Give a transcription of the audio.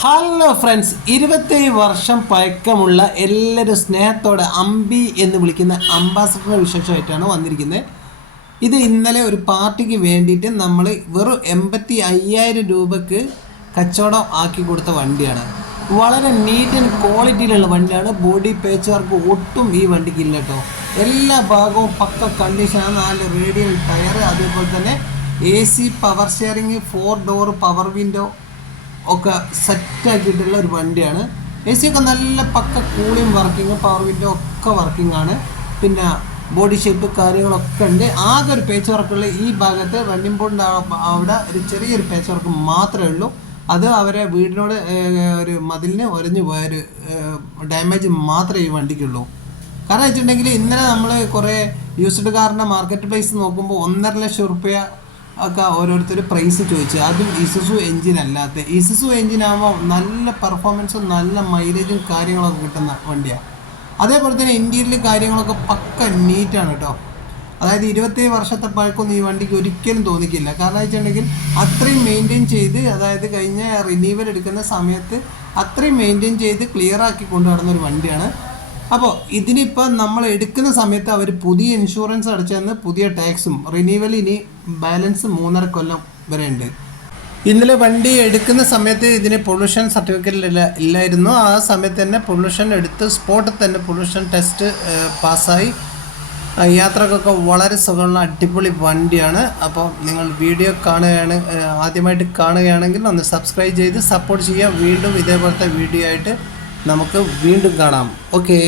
Hello friends ഇരുപത്തേഴ് വർഷം പഴക്കമുള്ള എല്ലാവരും സ്നേഹത്തോടെ അമ്പി എന്ന് വിളിക്കുന്ന അംബാസഡറുടെ വിശേഷമായിട്ടാണ് വന്നിരിക്കുന്നത്. ഇത് ഇന്നലെ ഒരു പാർട്ടിക്ക് വേണ്ടിയിട്ട് നമ്മൾ വെറും എൺപത്തി അയ്യായിരം രൂപക്ക് കച്ചവടം ആക്കി കൊടുത്ത വണ്ടിയാണ്. വളരെ നീറ്റ് ആൻഡ് ക്വാളിറ്റിയിലുള്ള വണ്ടിയാണ്. ബോഡി പേച്ച് വർക്ക് ഒട്ടും ഈ വണ്ടിക്ക് ഇല്ല കേട്ടോ. എല്ലാ ഭാഗവും പക്ക കണ്ടീഷനാണ് നാല് റേഡിയൽ ടയർ അതേപോലെ തന്നെ A C power steering four door power window ഒക്കെ സെറ്റാക്കിയിട്ടുള്ള ഒരു വണ്ടിയാണ്. എ സി ഒക്കെ നല്ല പക്ക കൂളിങ് വർക്കിംഗ് പവർ വിൻഡോ ഒക്കെ വർക്കിംഗ് ആണ്. പിന്നെ ബോഡി ഷേപ്പ് കാര്യങ്ങളൊക്കെ ഉണ്ട്. ആകെ ഒരു പേച്ച് വർക്കുള്ള ഈ ഭാഗത്ത് റണ്ണിംഗ് ബോർഡിന്റെ അവിടെ ഒരു ചെറിയൊരു പേച്ച് വർക്ക് മാത്രമേ ഉള്ളൂ. അത് അവരെ വീടിനോട് ഒരു മതിലിന് ഒരഞ്ഞു പോയൊരു ഡാമേജ് മാത്രമേ ഈ വണ്ടിക്കുള്ളൂ. കാരണം വെച്ചിട്ടുണ്ടെങ്കിൽ ഇന്നലെ നമ്മൾ കുറേ യൂസ്ഡ് കാറിന്റെ മാർക്കറ്റ് പ്രൈസ് നോക്കുമ്പോൾ ഒന്നര ലക്ഷം റുപ്യ ഒക്കെ ഓരോരുത്തർ പ്രൈസ് ചോദിച്ചു. അതും ഇസുസു എഞ്ചിൻ അല്ലാത്ത. ഇസുസു എഞ്ചിൻ ആകുമ്പോൾ നല്ല പെർഫോമൻസും നല്ല മൈലേജും കാര്യങ്ങളൊക്കെ കിട്ടുന്ന വണ്ടിയാണ് അതേപോലെ തന്നെ ഇന്റീരിയൽ കാര്യങ്ങളൊക്കെ പക്ക നീറ്റാണ് കേട്ടോ അതായത് ഇരുപത്തേഴ് വർഷത്തെ പഴക്കമൊന്നും ഈ വണ്ടിക്ക് ഒരിക്കലും തോന്നിക്കില്ല. കാരണം വെച്ചിട്ടുണ്ടെങ്കിൽ അത്രയും മെയിന്റെയിൻ ചെയ്ത് അതായത് കഴിഞ്ഞ റിന്യൂവൽ എടുക്കുന്ന സമയത്ത് അത്രയും മെയിന്റെയിൻ ചെയ്ത് ക്ലിയർ ആക്കി കൊണ്ടു നടന്ന ഒരു വണ്ടിയാണ് അപ്പോൾ ഇതിനിപ്പോൾ നമ്മൾ എടുക്കുന്ന സമയത്ത് അവർ പുതിയ ഇൻഷുറൻസ് അടച്ചെന്ന് പുതിയ ടാക്സും റിന്യൂവൽ ഇനി ബാലൻസ് മൂന്നര കൊല്ലം വരെ ഉണ്ട് ഇന്നലെ വണ്ടി എടുക്കുന്ന സമയത്ത് ഇതിന് പൊള്യൂഷൻ സർട്ടിഫിക്കറ്റ് ഇല്ല ഇല്ലായിരുന്നു. ആ സമയത്ത് തന്നെ പൊള്യൂഷൻ എടുത്ത് സ്പോട്ടിൽ തന്നെ പൊള്യൂഷൻ ടെസ്റ്റ് പാസ്സായി. യാത്രക്കൊക്കെ വളരെ സുഖമുള്ള അടിപൊളി വണ്ടിയാണ്. അപ്പോൾ നിങ്ങൾ വീഡിയോ കാണുകയാണ് ആദ്യമായിട്ട് കാണുകയാണെങ്കിൽ ഒന്ന് സബ്സ്ക്രൈബ് ചെയ്ത് സപ്പോർട്ട് ചെയ്യുക. വീണ്ടും ഇതേപോലത്തെ വീഡിയോ ആയിട്ട് നമുക്ക് വീണ്ടും കാണാം. ഓക്കേ